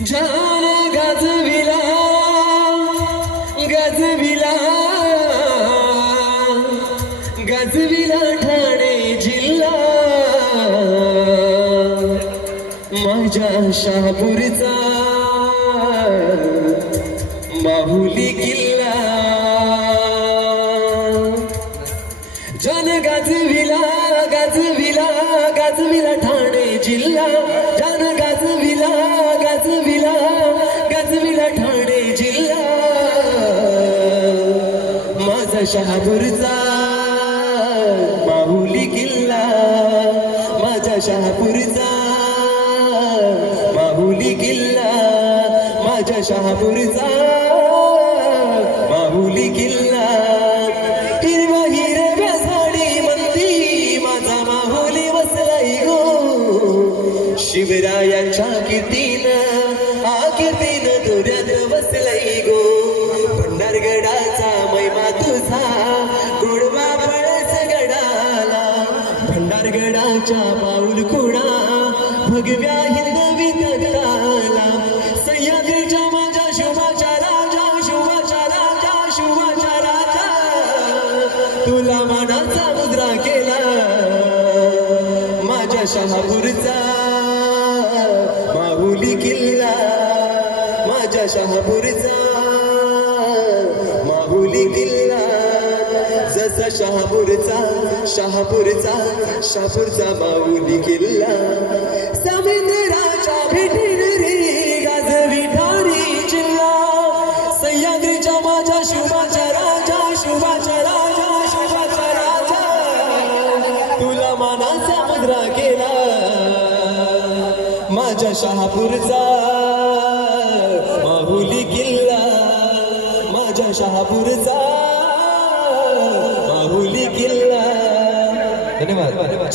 जान गाजविला गाजविला. गाजविला ठाणे जिल्हा. माझ्या शहापूरचा माहुली किल्ला. जन गाजविला गाजविला गाजविला ठाणे जिल्हा. जन गाजविला शहापूरचा माहुली किल्ला माझ्या शहापूरचा माहुली किल्ला माझ्या शहापूरचा माहुली किल्ला. हिरवा हिरव्या साडी मंदी माझा माहुली वसलाय गो. शिवरायांच्या कीर्तीनं आ कीर्तीनं दोऱ्यात बसलाय भंडारगडाच्या पाऊल खुणा भगव्या हिंदवी तगडाला सह्याद्रीच्या माझ्या शुभाच्या राजा शुभाच्या राजा शुभाच्या राजा. तुला मानाचा मुद्रा केला. माझ्या शहापूरचा माहुली किल्ला. माझ्या शहापूरचा असा शहापूरचा शहापूरचा शहापूरचा माऊली किल्ला. समुद्राच्या भेटीन रे गाजवी ठारी जिल्हा सह्याद्रीच्या माझ्या शुभाच्या राजा शुभाच्या राजा शुभाच्या राजा. तुला मानाचा मुद्रा केला. माझ्या शहापूरचा माहुली किल्ला. माझ्या शहापूरचा धन्यवाद